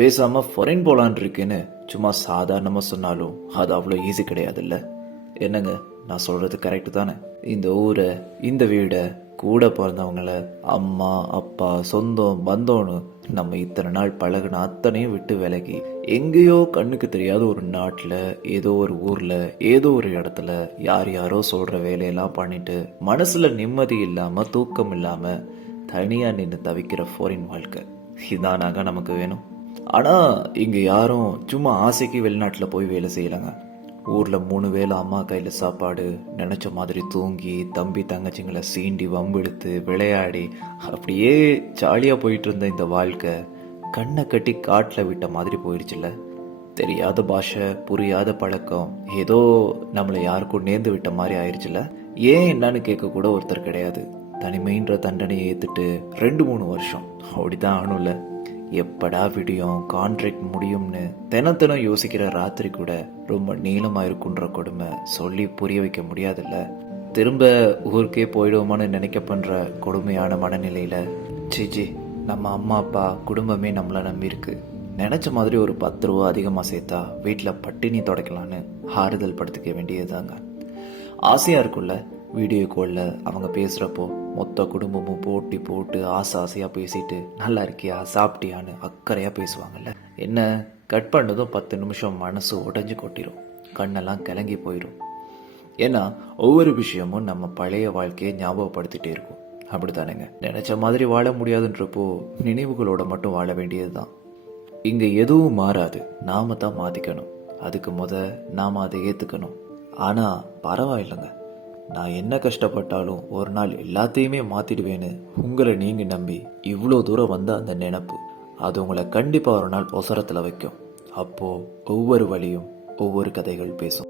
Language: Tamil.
பேசாம ஃபாரின் போலான் இருக்கேன்னு சும்மா சாதாரணமா சொன்னாலும் அது அவ்வளோ ஈஸி கிடையாதுல்ல. என்னங்க, நான் சொல்றது கரெக்டு தானே? இந்த ஊரை, இந்த வீடை, கூட பிறந்தவங்கள, அம்மா அப்பா சொந்தம் பந்தம்னு நம்ம இத்தனை நாள் பழகுன அத்தனையும் விட்டு விலகி எங்கேயோ கண்ணுக்கு தெரியாத ஒரு நாட்டில், ஏதோ ஒரு ஊர்ல, ஏதோ ஒரு இடத்துல யார் யாரோ சொல்ற வேலையெல்லாம் பண்ணிட்டு மனசுல நிம்மதி இல்லாம தூக்கம் இல்லாம தனியா நின்று தவிக்கிற ஃபாரின் வாழ்க்கை இதானாக நமக்கு வேணும்? ஆனா இங்க யாரும் சும்மா ஆசைக்கு வெளிநாட்டுல போய் வேலை செய்யலங்க. ஊர்ல 3 வேளை அம்மா கையில சாப்பாடு, நினைச்ச மாதிரி தூங்கி தம்பி தங்கச்சிங்களை சீண்டி வம்பிழுத்து விளையாடி அப்படியே ஜாலியா போயிட்டு இருந்த இந்த வாழ்க்கை கண்ணை கட்டி காட்டுல விட்ட மாதிரி போயிடுச்சுல்ல. தெரியாத பாஷை, புரியாத பழக்கம், ஏதோ நம்மளை யாருக்கும் நேர்ந்து விட்ட மாதிரி ஆயிடுச்சுல. ஏன் என்னன்னு கேட்க கூட ஒருத்தர் கிடையாது. தனிமைன்ற தண்டனையை ஏத்துட்டு 2-3 வருஷம் அப்படிதான் ஆனும்ல. எப்படா விடியும், கான்ட்ராக்ட் முடியும்னு தினம் யோசிக்கிற ராத்திரி கூட ரொம்ப நீளமா இருக்குன்ற கொடுமை சொல்லி புரிய வைக்க முடியாதுல்ல. திரும்ப ஊருக்கே போயிடுவோமான்னு நினைக்க பண்ற கொடுமையான மனநிலையில சிஜி நம்ம அம்மா அப்பா குடும்பமே நம்மள நம்பி இருக்கு, நினைச்ச மாதிரி ஒரு 10 ரூபா அதிகமா சேர்த்தா வீட்டுல பட்டினி தொடக்கலான்னு ஆறுதல் படுத்திக்க வேண்டியதுதாங்க. ஆசையா இருக்குல்ல வீடியோ காலில் அவங்க பேசுகிறப்போ மொத்த குடும்பமும் போட்டி போட்டு ஆசையாக பேசிட்டு நல்லா இருக்கியா சாப்பிட்டியான்னு அக்கறையாக பேசுவாங்கல்ல. என்ன கட் பண்ணதும் 10 நிமிஷம் மனசு உடஞ்சி கொட்டிடும், கண்ணெல்லாம் கலங்கி போயிடும். ஏன்னா ஒவ்வொரு விஷயமும் நம்ம பழைய வாழ்க்கையை ஞாபகப்படுத்திட்டே இருக்கும். அப்படித்தானேங்க? நினைச்ச மாதிரி வாழ முடியாதுன்றப்போ நினைவுகளோட மட்டும் வாழ வேண்டியது தான். இங்கே எதுவும் மாறாது, நாம தான் மாற்றிக்கணும். அதுக்கு நாம அதை ஏற்றுக்கணும். ஆனால் பரவாயில்லைங்க, நான் என்ன கஷ்டப்பட்டாலும் ஒரு நாள் எல்லாத்தையுமே மாத்திடுவேன்னு உங்களை நீங்க நம்பி இவ்வளோ தூரம் வந்த அந்த நினைப்பு, அது உங்களை கண்டிப்பா ஒரு நாள் ஒசரத்துல வைக்கும். அப்போ ஒவ்வொரு வழியும் ஒவ்வொரு கதைகள் பேசும்.